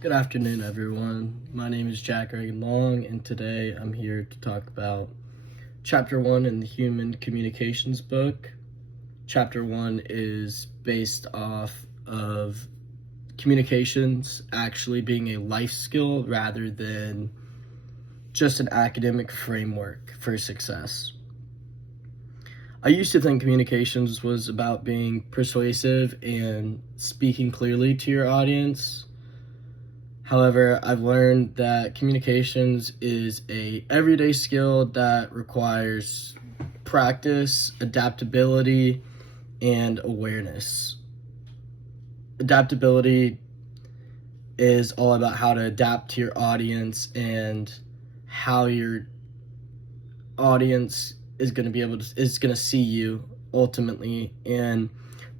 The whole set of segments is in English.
Good afternoon, everyone. My name is Jack Reagan Long, and today I'm here to talk about Chapter 1 in the Human Communications book. Chapter 1 is based off of communications actually being a life skill rather than just an academic framework for success. I used to think communications was about being persuasive and speaking clearly to your audience. However, I've learned that communications is a everyday skill that requires practice, adaptability, and awareness. Adaptability is all about how to adapt to your audience and how your audience is going to see you ultimately. And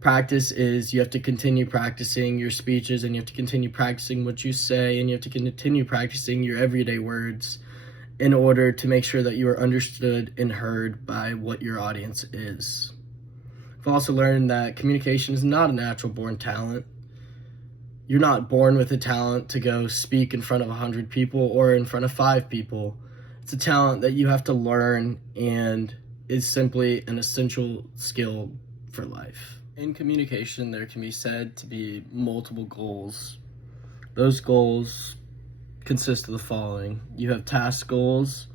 practice is you have to continue practicing your speeches, and you have to continue practicing what you say, and you have to continue practicing your everyday words in order to make sure that you are understood and heard by what your audience is. I've also learned that communication is not a natural born talent. You're not born with a talent to go speak in front of 100 people or in front of 5 people. It's a talent that you have to learn and is simply an essential skill for life. In communication, there can be said to be multiple goals. Those goals consist of the following. You have task goals,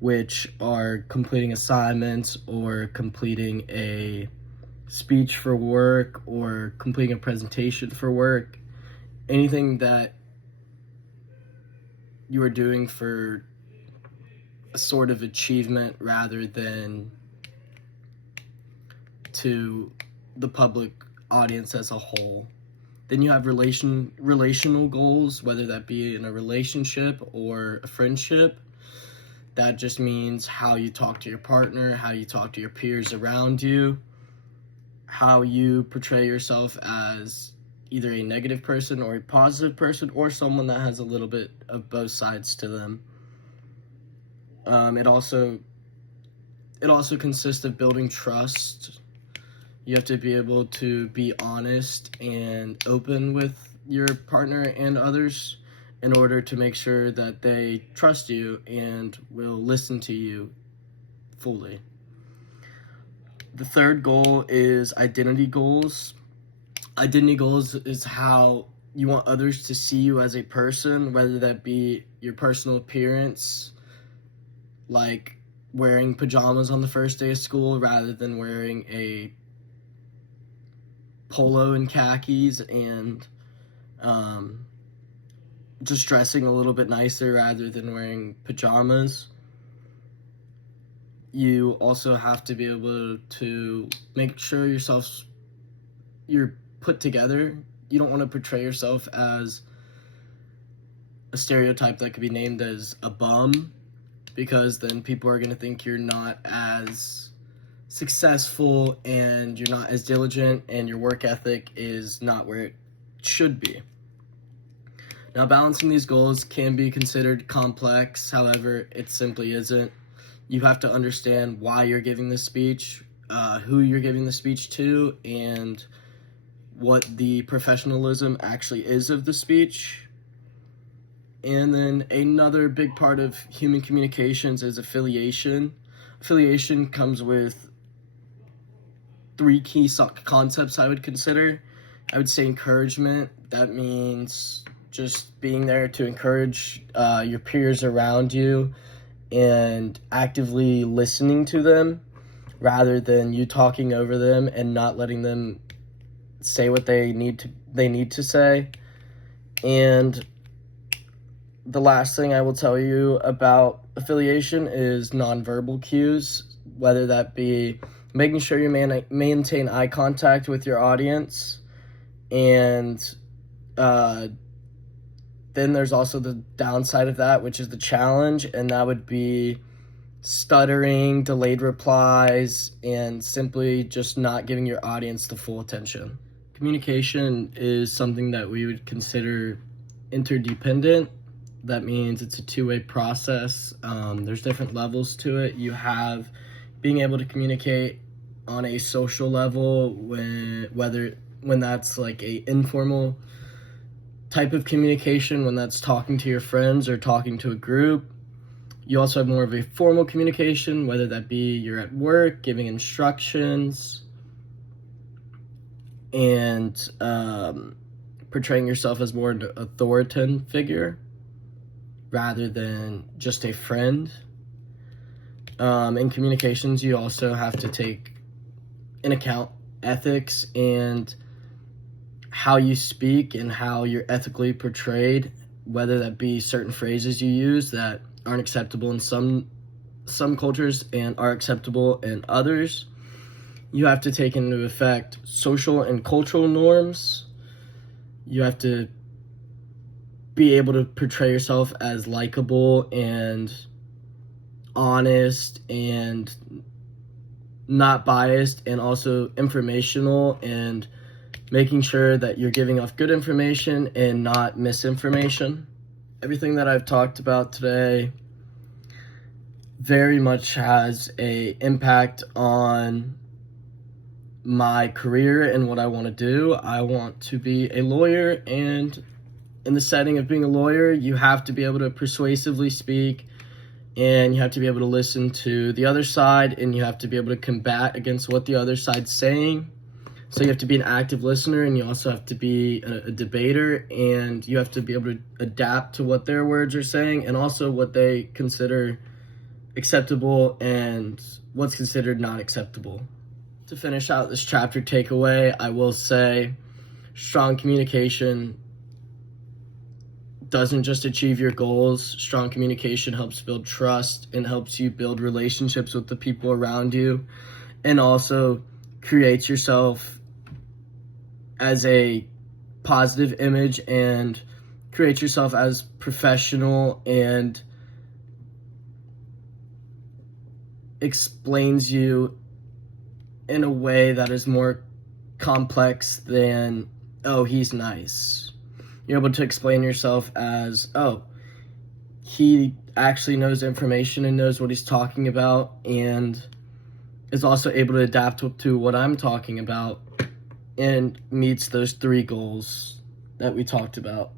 which are completing assignments or completing a speech for work or completing a presentation for work. Anything that you are doing for a sort of achievement rather than to the public audience as a whole. Then you have relational goals, whether that be in a relationship or a friendship. That just means how you talk to your partner, how you talk to your peers around you, how you portray yourself as either a negative person or a positive person, or someone that has a little bit of both sides to them. It also consists of building trust. You have to be able to be honest and open with your partner and others in order to make sure that they trust you and will listen to you fully. The third goal is identity goals. Identity goals is how you want others to see you as a person, whether that be your personal appearance, like wearing pajamas on the first day of school rather than wearing a polo and khakis, and just dressing a little bit nicer rather than wearing pajamas. You also have to be able to make sure you're put together. You don't want to portray yourself as a stereotype that could be named as a bum, because then people are going to think you're not as successful and you're not as diligent and your work ethic is not where it should be. Now, balancing these goals can be considered complex. However, it simply isn't. You have to understand why you're giving the speech, who you're giving the speech to, and what the professionalism actually is of the speech. And then another big part of human communications is affiliation. Affiliation comes with 3 key concepts I would consider. I would say encouragement. That means just being there to encourage your peers around you and actively listening to them rather than you talking over them and not letting them say what they need to say. And the last thing I will tell you about affiliation is nonverbal cues, whether that be making sure you maintain eye contact with your audience, and then there's also the downside of that, which is the challenge, and that would be stuttering, delayed replies, and simply just not giving your audience the full attention. Communication is something that we would consider interdependent. That means it's a two-way process. There's different levels to it. You have being able to communicate on a social level when that's like a informal type of communication when that's talking to your friends or talking to a group. You also have more of a formal communication, whether that be you're at work, giving instructions, and portraying yourself as more an authoritative figure rather than just a friend. In communications, you also have to take in account ethics and how you speak and how you're ethically portrayed, whether that be certain phrases you use that aren't acceptable in some cultures and are acceptable in others. You have to take into effect social and cultural norms. You have to be able to portray yourself as likable and honest and not biased, and also informational, and making sure that you're giving off good information and not misinformation. Everything that I've talked about today very much has a impact on my career and what I want to do. I want to be a lawyer, and in the setting of being a lawyer, you have to be able to persuasively speak, and you have to be able to listen to the other side, and you have to be able to combat against what the other side's saying. So you have to be an active listener, and you also have to be a debater, and you have to be able to adapt to what their words are saying and also what they consider acceptable and what's considered not acceptable. To finish out this chapter takeaway, I will say strong communication doesn't just achieve your goals. Strong communication helps build trust and helps you build relationships with the people around you, and also creates yourself as a positive image and creates yourself as professional and explains you in a way that is more complex than, oh, he's nice. You're able to explain yourself as, oh, he actually knows information and knows what he's talking about and is also able to adapt to what I'm talking about and meets those 3 goals that we talked about.